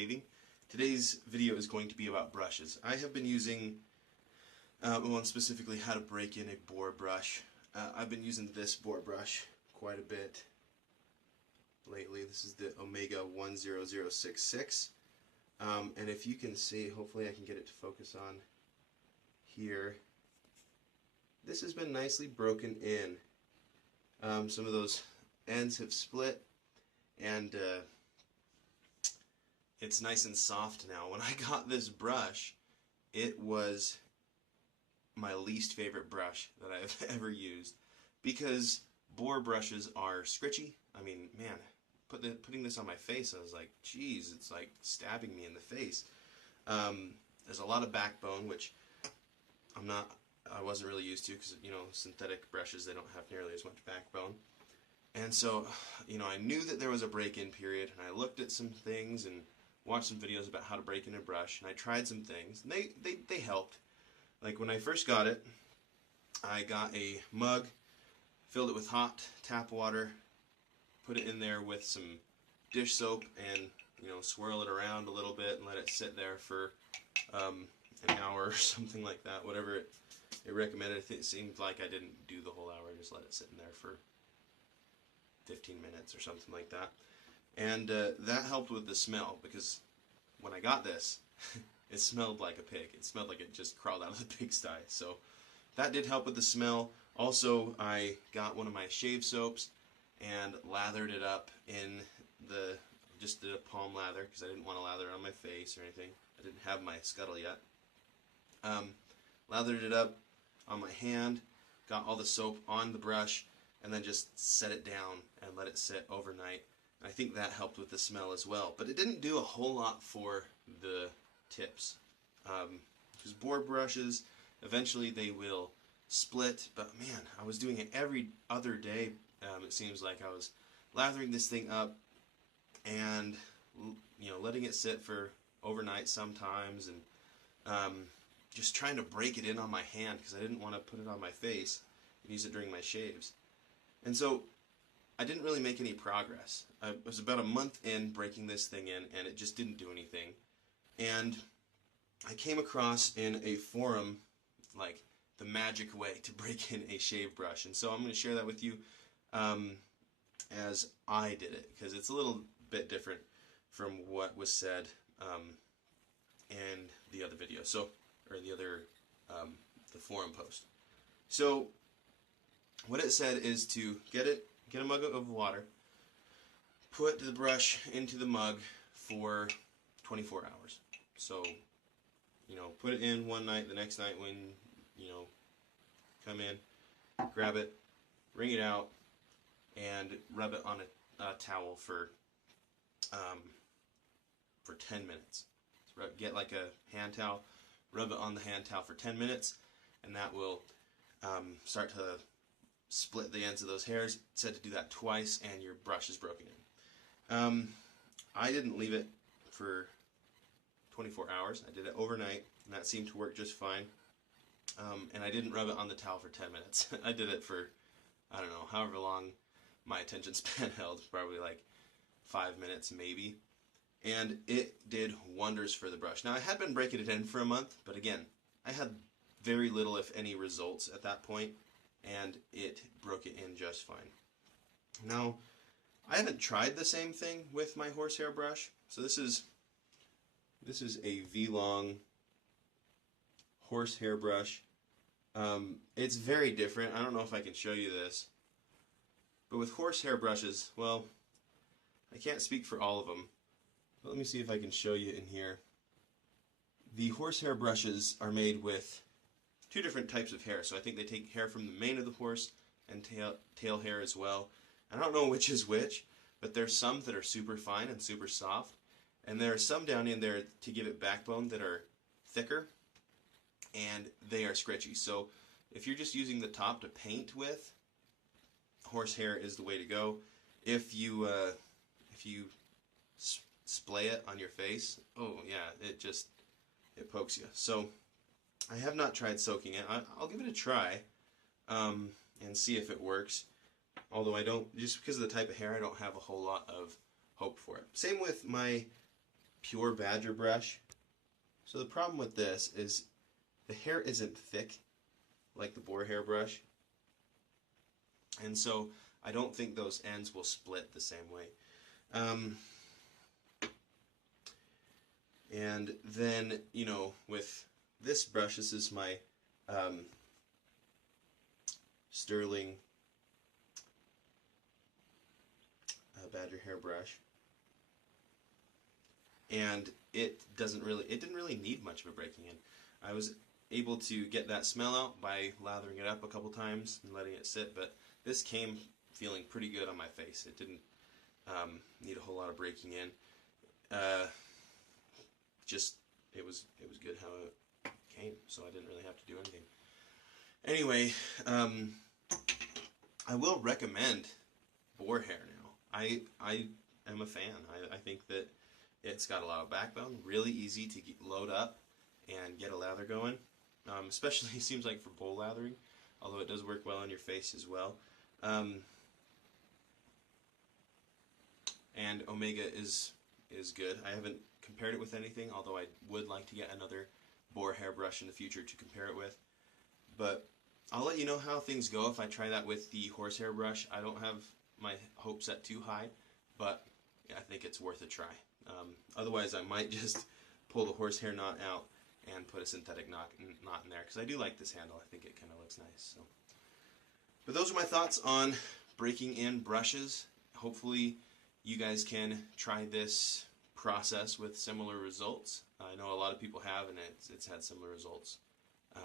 shaving. Today's video is going to be about brushes. I have been using, one specifically how to break in a Boar brush. I've been using this Boar brush quite a bit lately. This is the Omega 10066. And if you can see, hopefully I can get it to focus on here. This has been nicely broken in. Some of those ends have split, and it's nice and soft now. When I got this brush, it was my least favorite brush that I've ever used, because Boar brushes are scritchy. I mean, man, putting this on my face, I was like, geez, it's like stabbing me in the face. There's a lot of backbone, which I wasn't really used to, because, you know, synthetic brushes, they don't have nearly as much backbone. And so, you know, I knew that there was a break-in period, and I looked at some things and watched some videos about how to break in a brush, and I tried some things, and they helped. Like, when I first got it, I got a mug, filled it with hot tap water, put it in there with some dish soap, and, you know, swirl it around a little bit and let it sit there for an hour or something like that, whatever it recommended. It seemed like I didn't do the whole hour, I just let it sit in there for 15 minutes or something like that. And that helped with the smell, because when I got this, it smelled like a pig. It smelled like it just crawled out of the pigsty. So that did help with the smell. Also, I got one of my shave soaps and lathered it up in just did a palm lather, because I didn't want to lather it on my face or anything. I didn't have my scuttle yet. Lathered it up on my hand, got all the soap on the brush, and then just set it down and let it sit overnight. And I think that helped with the smell as well. But it didn't do a whole lot for the tips. Because Boar brushes, eventually they will split, but man, I was doing it every other day. It seems like I was lathering this thing up and, you know, letting it sit for overnight sometimes, and just trying to break it in on my hand, because I didn't want to put it on my face and use it during my shaves. And so I didn't really make any progress. I was about a month in breaking this thing in, and it just didn't do anything. And I came across in a forum, like, the magic way to break in a shave brush. And so I'm going to share that with you as I did it, because it's a little bit different from what was said in the other video, or the other, the forum post. So what it said is to get a mug of water, put the brush into the mug for 24 hours. So, you know, put it in one night, the next night when, you know, come in, grab it, wring it out, and rub it on a towel for 10 minutes. So get like a hand towel, rub it on the hand towel for 10 minutes, and that will start to split the ends of those hairs. It said to do that twice, and your brush is broken in. I didn't leave it for 24 hours. I did it overnight, and that seemed to work just fine. And I didn't rub it on the towel for 10 minutes. I did it for, I don't know, however long my attention span held, probably like 5 minutes maybe. And it did wonders for the brush. Now, I had been breaking it in for a month, but again, I had very little, if any, results at that point, and it broke it in just fine. Now, I haven't tried the same thing with my horsehair brush. So this is a V-long horsehair brush. It's very different. I don't know if I can show you this, but with horsehair brushes, well, I can't speak for all of them, but let me see if I can show you in here. The horsehair brushes are made with two different types of hair. So I think they take hair from the mane of the horse and tail hair as well. I don't know which is which, but there's some that are super fine and super soft, and there are some down in there to give it backbone that are thicker, and they are scritchy. So if you're just using the top to paint with, horsehair is the way to go. If you splay it on your face, oh yeah, it pokes you. So I have not tried soaking it. I'll give it a try and see if it works. Although I don't, just because of the type of hair, I don't have a whole lot of hope for it. Same with my pure badger brush. So the problem with this is the hair isn't thick like the boar hair brush, and so I don't think those ends will split the same way. And then, you know, with this brush, this is my Sterling badger hair brush, and it didn't really need much of a breaking in. I was able to get that smell out by lathering it up a couple times and letting it sit, but this came feeling pretty good on my face. It didn't need a whole lot of breaking in. It was good how it came, so I didn't really have to do anything. Anyway, I will recommend boar hair now. I am a fan. I think that it's got a lot of backbone, really easy to load up and get a lather going. Especially it seems like for bowl lathering, although it does work well on your face as well. And Omega is good. I haven't compared it with anything, although I would like to get another boar hair brush in the future to compare it with. But I'll let you know how things go if I try that with the horsehair brush. I don't have my hopes set too high, but yeah, I think it's worth a try. Otherwise, I might just pull the horsehair knot out and put a synthetic knot in there, because I do like this handle. I think it kind of looks nice. So, but those are my thoughts on breaking in brushes. Hopefully you guys can try this process with similar results. I know a lot of people have, and it's had similar results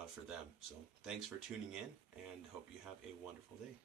for them. So thanks for tuning in, and hope you have a wonderful day.